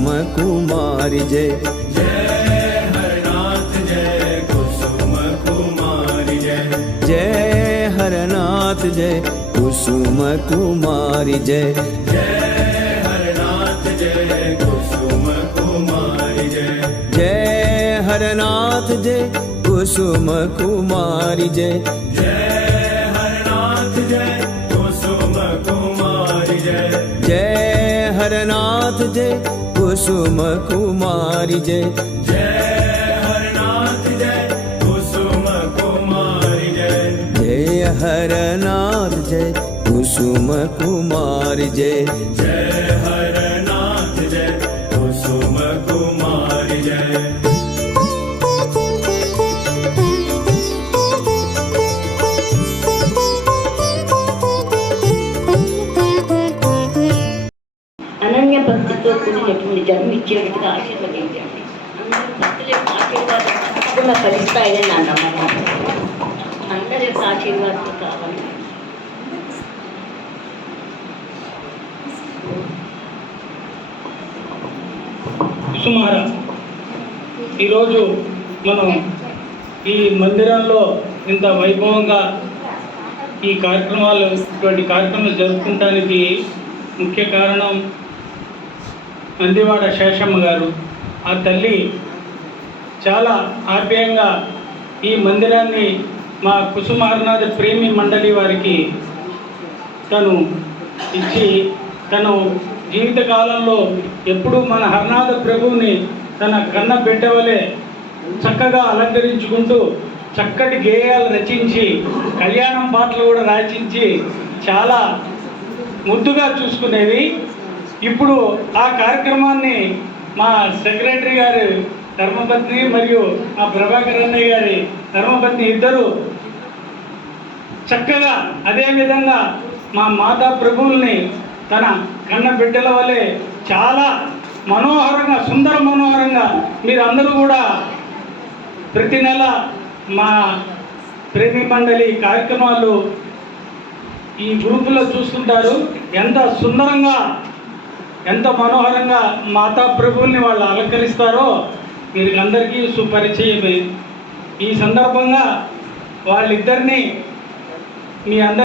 कुसुम कुमारी जय। जय हरनाथ जय कुसुम कुमारी जय। जय हरनाथ जय कुसुम कुमारी जय। जय हरनाथ जय कुसुम कुमारी जय। जय हरनाथ जय कुसुम कुमारी जय। जय हरनाथ जय कुसुम कुमारी जय। जय हरनाथ जय कुसुम कुमारी जय। जय हरनाथ जय कुसुम कुमारी जय। जय हरनाथ जय कुसुम कुमारी जय। जय हरनाथ जय कुसुम कुमारी जय। అనన్య భక్తితో కూడినటువంటి జన్మ ఇచ్చేట్టుగా ఆశీర్వదించండి. భక్తుల యొక్క ఆశీర్వాదం తప్పకుండా ఫలిస్తాయని నా నమ్మకం. అందరి యొక్క ఆశీర్వాదం కావాలి. కుసుమార ఈరోజు మనం ఈ మందిరంలో ఇంత వైభవంగా ఇటువంటి కార్యక్రమాలు జరుపుకోవడానికి ముఖ్య కారణం నందివాడ శేషమ్మ గారు. ఆ తల్లి చాలా ఆప్యాయంగా ఈ మందిరాన్ని మా కుసుమారనాథ ప్రేమి మండలి వారికి తను ఇచ్చి తను జీవితకాలంలో ఎప్పుడూ మన హరనాథ ప్రభువుని తన కన్న బిడ్డ వలె చక్కగా అలంకరించుకుంటూ చక్కటి గేయాలు రచించి కళ్యాణం పాటలు కూడా రచించి చాలా ముద్దుగా చూసుకునేది. ఇప్పుడు ఆ కార్యక్రమాన్ని మా సెక్రటరీ గారు ధర్మపత్ని మరియు మా ప్రభాకర్ అన్నయ్య గారి ధర్మపత్ని ఇద్దరు చక్కగా అదేవిధంగా మా మాతా ప్రభువుల్ని తన కన్న బిడ్డల వలె చాలా మనోహరంగా సుందర మనోహరంగా మీరందరూ కూడా ప్రతి నెల మా ప్రేమి మండలి కార్యక్రమాలు ఈ గ్రూపులో చూస్తుంటారు. ఎంత సుందరంగా ఎంత మనోహరంగా మాతా ప్రభువుల్ని వాళ్ళు అలంకరిస్తారో వీరికి అందరికీ సుపరిచయమే. ఈ సందర్భంగా వాళ్ళిద్దరినీ మీ అందరి